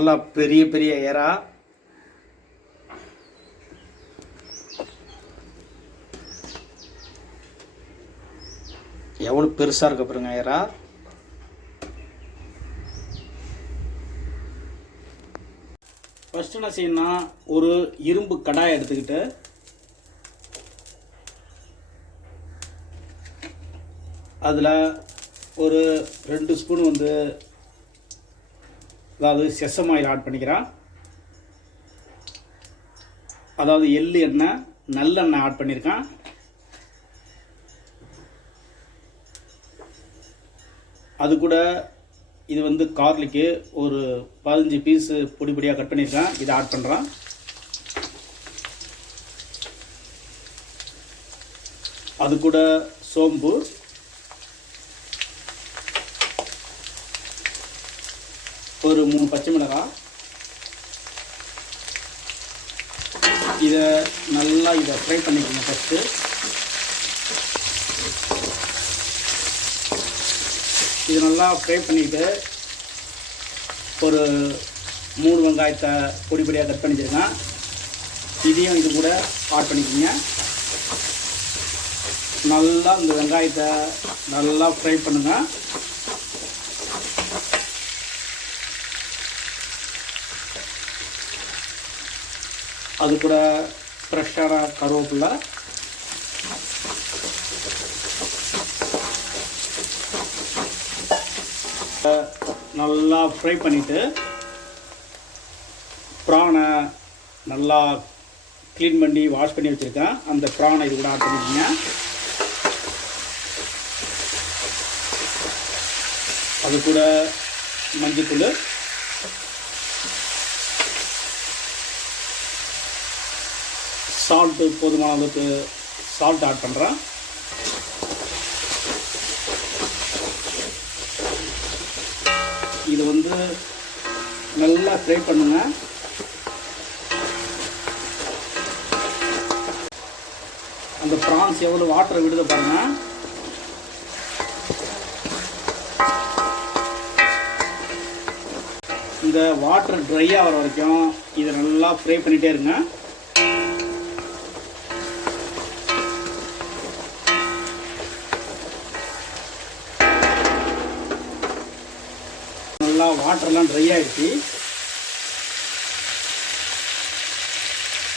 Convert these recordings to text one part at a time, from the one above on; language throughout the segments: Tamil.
நல்லா பெரிய பெரிய எறா. எவ்வளோ பெருசாக இருக்க பாருங்க எறா. ஃபஸ்ட்டு என்ன செய்யணும்னா, ஒரு இரும்பு கடாயை எடுத்துக்கிட்டு அதில் ஒரு 2 ஸ்பூன் அதாவது செசம் ஆயில் ஆட் பண்ணிக்கிறேன். அதாவது எள்ளு எண்ணெய், நல்லெண்ணெய் ஆட் பண்ணியிருக்கேன். அது கூட இது கார்லிக்கு ஒரு 15 பீஸு பொடி பொடியாக கட் பண்ணியிருக்கேன். இதை ஆட் பண்ணுறேன். அது கூட சோம்பு, ஒரு 3 பச்சை மிளகாய். இதை நல்லா ஃப்ரை பண்ணிக்கணும். ஃபஸ்ட்டு இது நல்லா ஃப்ரை பண்ணிவிட்டு ஒரு 3 வெங்காயத்தை பொடி பொடியாக கட் பண்ணிச்சிருக்கேன். இதையும் இது கூட ஆட் பண்ணிக்கோங்க. நல்லா இந்த வெங்காயத்தை நல்லா ஃப்ரை பண்ணுங்கள். அது கூட ஃப்ரெஷ்ஷான கருவேப்பிலை, நல்லா ஃப்ரை பண்ணிவிட்டு ப்ரானை நல்லா க்ளீன் பண்ணி வாஷ் பண்ணி வச்சுருக்கேன். அந்த ப்ரானை இது கூட ஆட் பண்ணிக்கோங்க. அது கூட மஞ்சத்தூள், சால்ட்டு, போதுமான அளவுக்கு சால்ட் ஆட் பண்ணுறேன். இது நல்லா ஃப்ரை பண்ணுங்க. அந்த ப்ரான்ஸ் எவ்வளோ வாட்டரை விடுத பாருங்க. இந்த வாட்டர் ட்ரை ஆகிற வரைக்கும் இதை நல்லா ஃப்ரை பண்ணிகிட்டே இருங்க. நல்லா வாட்டர்லாம் ட்ரை ஆகிடுச்சு.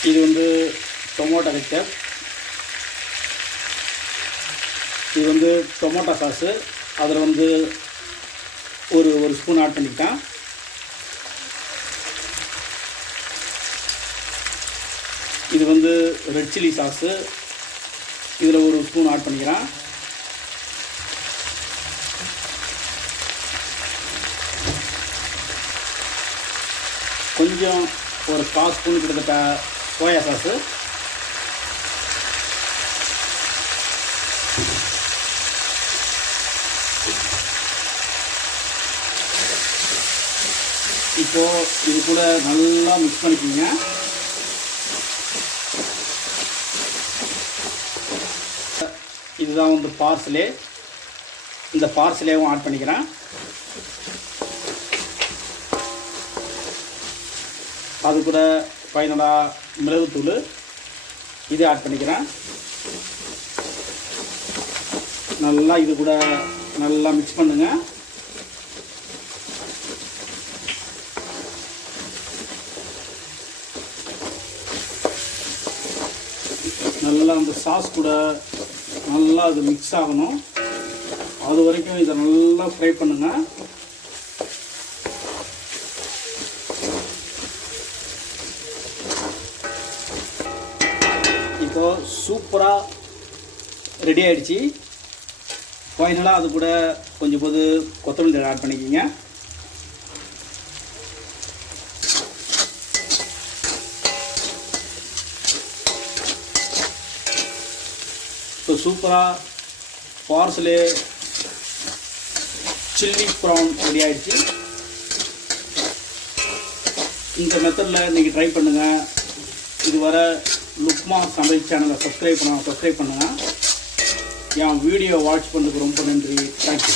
இது டொமேட்டோ கெச்சப், இது டொமேட்டோ சாஸு. அதில் ஒரு ஸ்பூன் ஆட் பண்ணிக்கிட்டேன். இது ரெட் சில்லி சாஸு. இதில் ஒரு ஸ்பூன் ஆட் பண்ணிக்கிறேன். கொஞ்சம் ஒரு 1/4 ஸ்பூன் கிட்டத்தட்ட சோயா சாஸு. இப்போது இது கூட நல்லா மிக்ஸ் பண்ணிக்கோங்க. இதுதான் பார்ஸ்லே. இந்த பார்ஸ்லேவும் ஆட் பண்ணிக்கிறேன். அது கூட ஃபைனலாக மிளகுத்தூள் இது ஆட் பண்ணிக்கிறேன். நல்லா இது கூட நல்லா மிக்ஸ் பண்ணுங்க. நல்லா அந்த சாஸ் கூட நல்லா அது மிக்ஸ் ஆகணும். அது வரைக்கும் இதை நல்லா ஃப்ரை பண்ணுங்க. இப்போ சூப்பராக ரெடி ஆகிடுச்சு. ஃபைனலாக அது கூட கொஞ்சம் கொத்தமல்லி ஆட் பண்ணிக்கிங்க. இப்போ சூப்பராக பார்ஸ்லே சில்லி ப்ரான் ரெடி ஆகிடுச்சு. இந்த மெத்தடில் நீங்கள் ட்ரை பண்ணுங்கள். இதுவரை லுக்மா சமையல் சேனலை சப்ஸ்கிரைப் பண்ணுங்கள். என் வீடியோ வாட்ச் பண்ணதுக்கு ரொம்ப நன்றி. தேங்க்யூ.